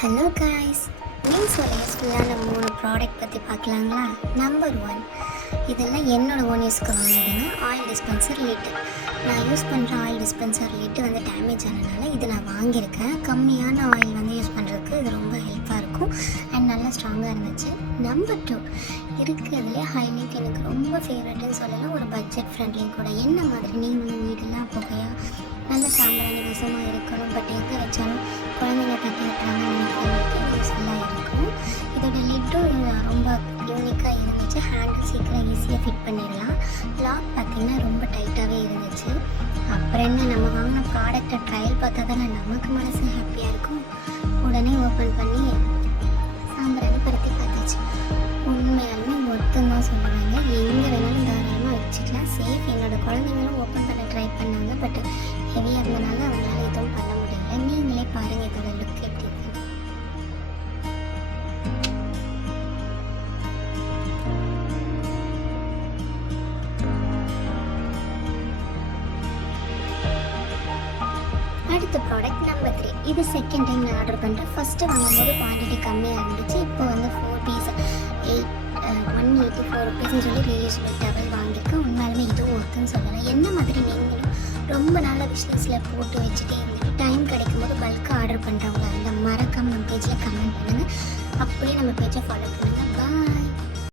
Hello guys, means ஒரு யூஸ்ஃபுல்லான 3 product பற்றி பார்க்கலாங்களா. நம்பர் 1, இதெல்லாம் என்னோடய ஓன் யூஸ்க்கு வாங்கினதுங்க. Oil dispenser lid. நான் யூஸ் பண்ணுற ஆயில் டிஸ்பென்சர் லிட்டு டேமேஜ் ஆனதுனால இது நான் வாங்கியிருக்கேன். கம்மியான ஆயில் யூஸ் பண்ணுறதுக்கு இது ரொம்ப ஹெல்ப்பாக இருக்கும் அண்ட் நல்லா ஸ்ட்ராங்காக இருந்துச்சு. நம்பர் 2, இருக்கிறதுலே ஹைலைட் எனக்கு ரொம்ப ஃபேவரட்னு சொல்லலாம். ஒரு பட்ஜெட் ஃப்ரெண்ட்லி கூட. என்ன மாதிரி நீங்களும் வீடெல்லாம் புகையாக நல்ல சாம்பிராணி வாசமாக இருக்கணும், பட் எங்கே வச்சாலும் குழந்தைங்க தட்டி வைக்கிறாங்கன்னு நினைக்கிறவங்களுக்கு யூஸ்ஃபுல்லாக இருக்கும். இதோட லிட்டும் ரொம்ப யூனிக்காக இருந்துச்சு. ஹேண்டில் சீக்கிரம் ஈஸியாக ஃபிட் பண்ணிடலாம். லாக் பார்த்திங்கன்னா ரொம்ப டைட்டாகவே இருந்துச்சு. அப்புறம் என்ன, நம்ம வாங்கின ப்ராடக்டை ட்ரையல் பார்த்தா தானே நமக்கு மனசு ஹாப்பியாக இருக்கும். உடனே ஓப்பன் பண்ணி சாம்பிராணி பருத்தி பார்த்தாச்சு. உண்மையாலுமே ஒருத்தந்தான் சொல்லுவாங்க, எங்கே வேணாலும் தாராளமாக வச்சுக்கலாம், சேஃப். என்னோடய குழந்தைங்களும் ஓப்பன் பண்ண ட்ரை பண்ணாங்க, பட் ஹெவியாக இருந்தனால அவங்களால எதுவும் பண்ண முடியல. நீங்களே பாருங்கள் இதோட லுக் எப்படி இருக்கு. அடுத்த ப்ராடக்ட் நம்பர் 3. இது செகண்ட் டைம் நான் ஆர்டர் பண்ணுறேன். ஃபஸ்ட்டு வாங்கும்போது குவான்டிட்டி கம்மியாக இருந்துச்சு. இப்போ 4 பீஸ் 184 ருபீஸ்ன்னு சொல்லி ரீயூசபிள் டவல் வாங்கியிருக்கேன். உண்மையாலுமே இதுவும் ஒர்க்குன்னு சொல்லலாம். என்ன மாதிரி நீங்களும் ரொம்ப நாள் விஷயத்தில் போட்டு வச்சுட்டே இருந்துட்டு டைம் கிடைக்கும் போது பல்காக ஆர்டர் பண்ணுறவங்க அந்த மறக்காமல் நம்ம பேஜில் கமெண்ட் பண்ணுங்கள். அப்படியே நம்ம பேஜை ஃபாலோ பண்ணுங்கள். பாய்.